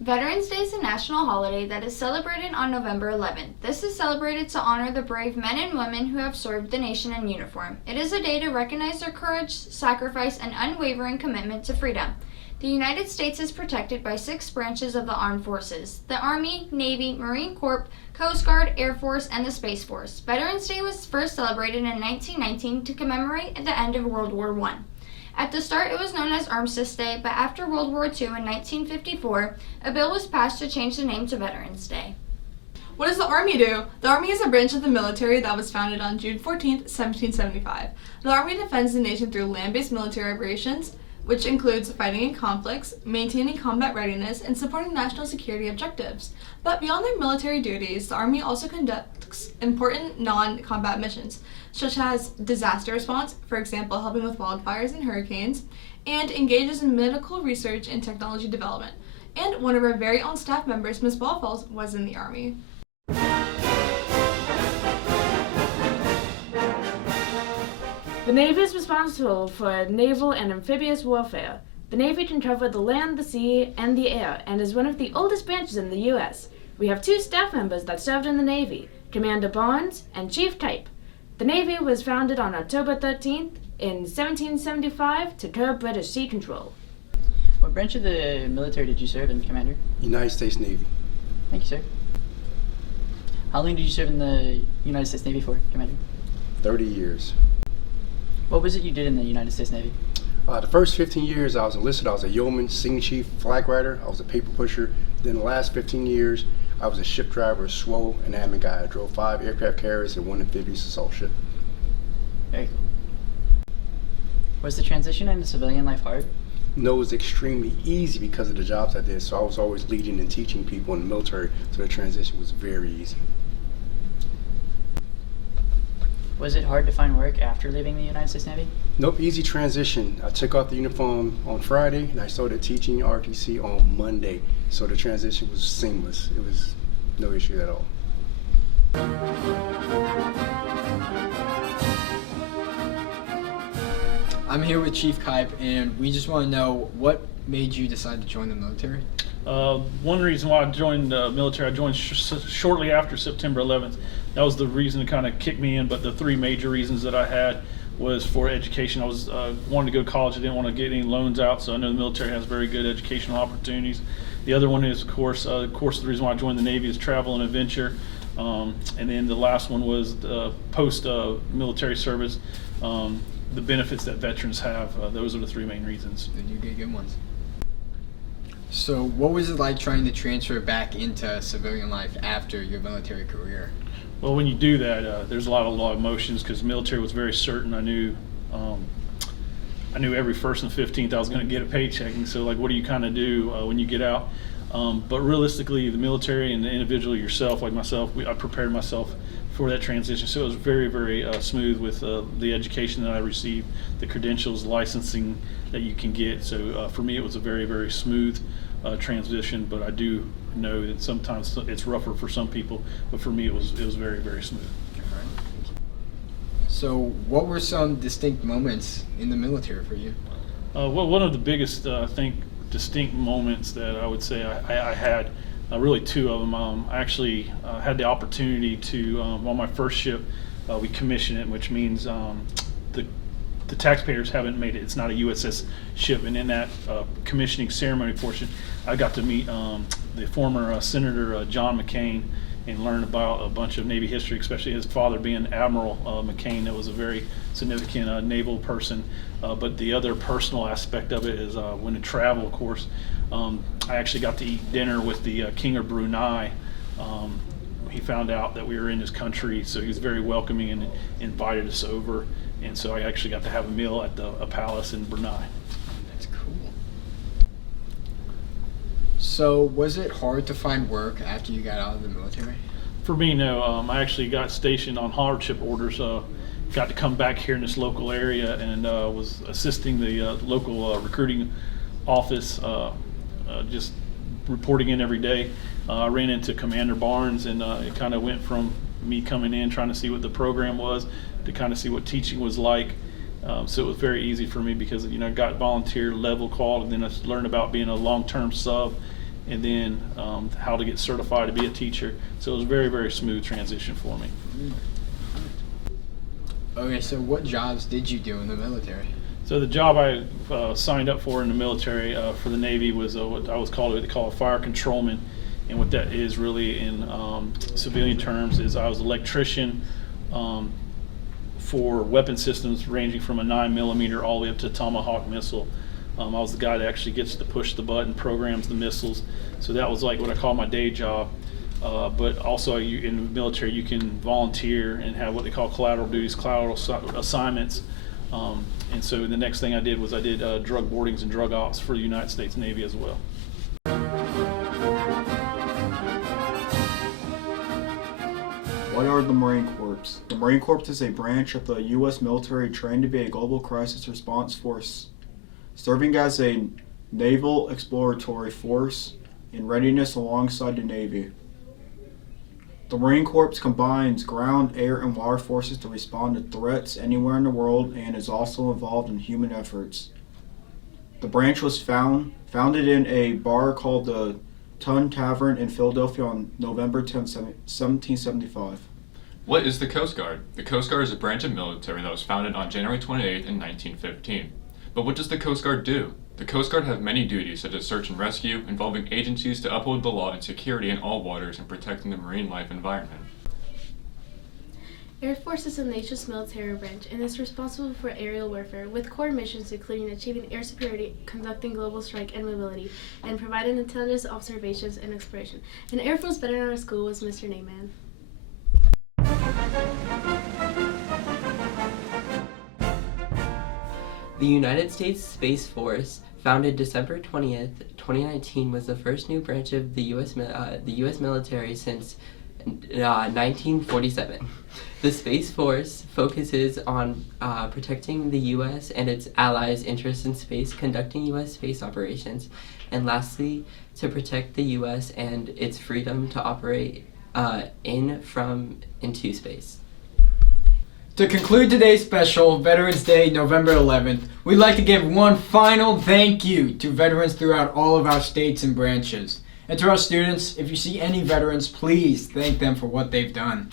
Veterans Day is a national holiday that is celebrated on November 11th. This is celebrated to honor the brave men and women who have served the nation in uniform. It is a day to recognize their courage, sacrifice, and unwavering commitment to freedom. The United States is protected by 6 branches of the armed forces: the Army, Navy, Marine Corps, Coast Guard, Air Force, and the Space Force. Veterans Day was first celebrated in 1919 to commemorate the end of World War I. At the start, it was known as Armistice Day, but after World War II in 1954, a bill was passed to change the name to Veterans Day. What does the Army do? The Army is a branch of the military that was founded on June 14, 1775. The Army defends the nation through land-based military operations, which includes fighting in conflicts, maintaining combat readiness, and supporting national security objectives. But beyond their military duties, the Army also conducts important non-combat missions, such as disaster response, for example, helping with wildfires and hurricanes, and engages in medical research and technology development. And one of our very own staff members, Ms. Ballfalls, was in the Army. The Navy is responsible for naval and amphibious warfare. The Navy can cover the land, the sea, and the air, and is one of the oldest branches in the U.S. We have 2 staff members that served in the Navy, Commander Barnes and Chief Type. The Navy was founded on October 13th in 1775 to curb British sea control. What branch of the military did you serve in, Commander? United States Navy. Thank you, sir. How long did you serve in the United States Navy for, Commander? 30 years. What was it you did in the United States Navy? The first 15 years I was enlisted, I was a yeoman, senior chief, flag rider. I was a paper pusher. Then the last 15 years, I was a ship driver, SWO, and admin guy. I drove 5 aircraft carriers and 1 amphibious assault ship. Very cool. Was the transition into civilian life hard? No, it was extremely easy because of the jobs I did. So I was always leading and teaching people in the military, so the transition was very easy. Was it hard to find work after leaving the United States Navy? Nope, easy transition. I took off the uniform on Friday and I started teaching RTC on Monday. So the transition was seamless. It was no issue at all. I'm here with Chief Kipe, and we just want to know what made you decide to join the military? One reason why I joined the military, I joined shortly after September 11th. That was the reason to kind of kick me in, but the 3 major reasons that I had was for education. I was wanted to go to college. I didn't want to get any loans out, so I know the military has very good educational opportunities. The other one is, of course, the reason why I joined the Navy is travel and adventure. And then the last one was post-military service, the benefits that veterans have. Those are the 3 main reasons. Did you get good ones? So what was it like trying to transfer back into civilian life after your military career? Well, when you do that, there's a lot of emotions because the military was very certain. I knew every 1st and 15th I was going to get a paycheck, and so like, what do you kind of do when you get out? But realistically, the military and the individual yourself, like myself, I prepared myself for that transition. So it was very, very smooth with the education that I received, the credentials, licensing that you can get. So for me, it was a very, very smooth transition. But I do know that sometimes it's rougher for some people. But for me, it was very, very smooth. So what were some distinct moments in the military for you? Well, one of the biggest, I think, distinct moments that I would say I had, really 2 of them. I actually had the opportunity to, on my first ship, we commissioned it, which means the taxpayers haven't made it. It's not a USS ship, and in that commissioning ceremony portion, I got to meet the former Senator John McCain and learn about a bunch of Navy history, especially his father being Admiral McCain. That was a very significant naval person. But the other personal aspect of it is when I travel, of course, I actually got to eat dinner with the King of Brunei. He found out that we were in his country, so he was very welcoming and invited us over. And so I actually got to have a meal at a palace in Brunei. That's cool. So was it hard to find work after you got out of the military? For me, no. I actually got stationed on hardship orders. Got to come back here in this local area and was assisting the local recruiting office, just reporting in every day. I ran into Commander Barnes, and it kind of went from me coming in trying to see what the program was to kind of see what teaching was like. So it was very easy for me because, I got volunteer level called, and then I learned about being a long-term sub and then how to get certified to be a teacher. So it was a very, very smooth transition for me. Okay, so what jobs did you do in the military? So the job I signed up for in the military for the Navy was what they call a fire controlman, and what that is really in civilian terms is I was an electrician for weapon systems ranging from a 9mm all the way up to a Tomahawk missile. I was the guy that actually gets to push the button, programs the missiles. So that was like what I call my day job. But also in the military you can volunteer and have what they call collateral duties, collateral assignments. And so the next thing I did was I did drug boardings and drug ops for the United States Navy as well. What are the Marine Corps? The Marine Corps is a branch of the U.S. military trained to be a global crisis response force, serving as a naval exploratory force in readiness alongside the Navy. The Marine Corps combines ground, air, and water forces to respond to threats anywhere in the world and is also involved in human efforts. The branch was founded in a bar called the Tun Tavern in Philadelphia on November 10, 1775. What is the Coast Guard? The Coast Guard is a branch of military that was founded on January 28 in 1915. But what does the Coast Guard do? The Coast Guard have many duties such as search and rescue, involving agencies to uphold the law and security in all waters and protecting the marine life environment. Air Force is the nation's military branch and is responsible for aerial warfare, with core missions including achieving air superiority, conducting global strike and mobility, and providing intelligence, observations, and exploration. An Air Force veteran at our school was Mr. Neyman. The United States Space Force, founded December 20th, 2019, was the first new branch of the U.S. military since 1947. The Space Force focuses on protecting the U.S. and its allies' interests in space, conducting U.S. space operations, and lastly, to protect the U.S. and its freedom to operate in, from, into space. To conclude today's special, Veterans Day, November 11th, we'd like to give one final thank you to veterans throughout all of our states and branches. And to our students, if you see any veterans, please thank them for what they've done.